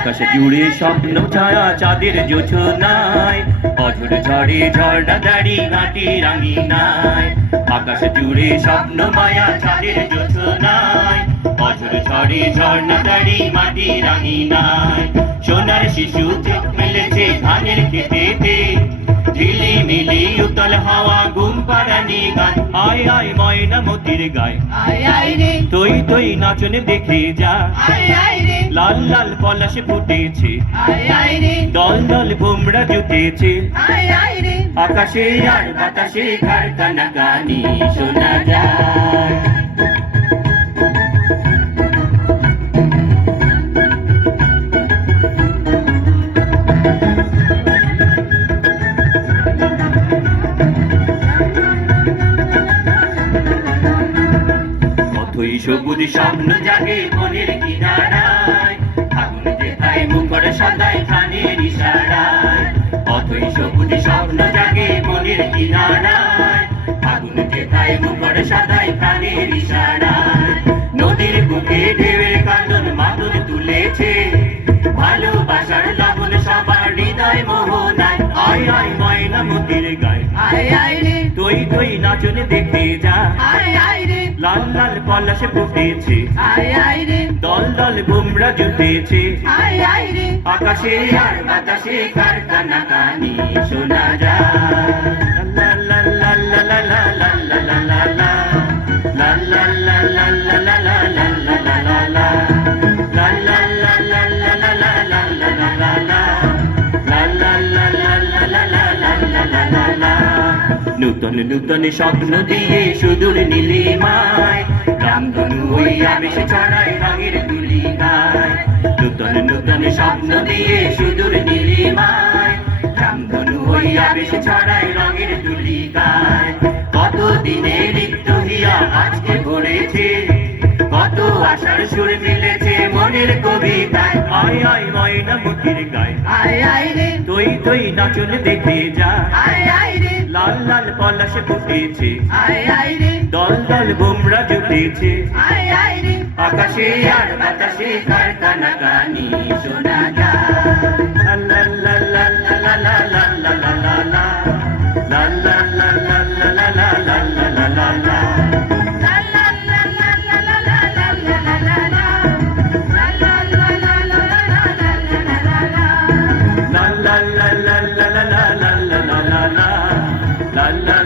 আকাশে জুড়ে স্বপ্ন ছায়া চাঁদের জোছনায়, অঝোর ঝড়ে ঝর্ণা দাড়ি ঘাটি রাঙিনায়। আকাশে জুড়ে স্বপ্ন মায়া চাঁদের জোছনায়, অঝোর ঝড়ে ঝর্ণা দাড়ি মাটি রাঙিনায়। সোনার শিশু চোখ মেলেছে ধানের খেতেতে, ঝিলিমিলি উতল হাওয়া ঘুম পাড়ানি গান। আয় আয় ময়না মতির গায়, আয় আয় রে তুই তুই নাচন দেখে যা। আয় আয় রে লাল লাল পলাশ ফুটেছে, আয় আয় রে দল দল ভোমরা জুটেছে। আয় আয় রে আকাশে আর বাতাসে কারখানা গানি শোনা যায়। কতই সবুজ স্বপ্ন জাগে মনের কিনারায়, আগুন যেথায় মুখর সাদায় প্রাণের ইশারায়। কতই সবুজ স্বপ্ন জাগে মনের কিনারায়, আগুন যেথায় মুখর সাদায় প্রাণের ইশারায়। নদীর বুকে ঢেউয়ের কাঁদন মাদুর তুলেছে, ভালোবাসার লবণ সবার হৃদয় মোহনায়। আয় আয় ময়না মতির গায়, আয় আয় রে তুই তুই নাচন দেখে যা। আয় আয় রে লাল লাল পলাশে ফুটেছে, আয় আয় রে দল দল ভোমরা জুটেছে। আয় আয় রে আকাশে আর বাতাসে কারখানা গানি শোনা যায়। লা লা লা লা লা লা লা লা লা লা লা। লা লা লা লা লা লা লা লা লা লা লা লা। লা লা লা লা লা লা লা লা লা লা লা লা। লা লা লা লা লা লা লা লা লা লা লা লা। নূতন নূতন স্বপ্ন দিয়ে সুদূর নীলিমায়, রামধনু ওই আবেশে ছড়ায় রঙের তুলি গায়। নূতন নূতন স্বপ্ন দিয়ে সুদূর নীলিমায়, রামধনু ওই আবেশে ছড়ায় রঙের তুলি গায়। কত দিনে রিক্ত হিয়া আজকে ভরেছে, কত আশার সুর মিলেছে মনের কবিতায়। আয় আয় ময়না মতির গায়, আয় আয় রে তুই তুই নাচন দেখে যা। আয় আয় রে লাল লাল পলাশে ফুটেছে, আয় আয় রে দল দল ভোমরা জুটেছে। আয় আয় রে আকাশে আর বাতাসে কারখানা গানি শোনা যায়। লা লা লা লা লা লা লা লা লা লা লা। লা লা লা লা লা লা লা লা লা লা লা লা। লা লা লা লা লা লা লা লা লা লা লা লা। লা লা লা লা লা লা লা লা লা লা লা। লা লা লা লা লা লা লা লা লা লা লা। লা লা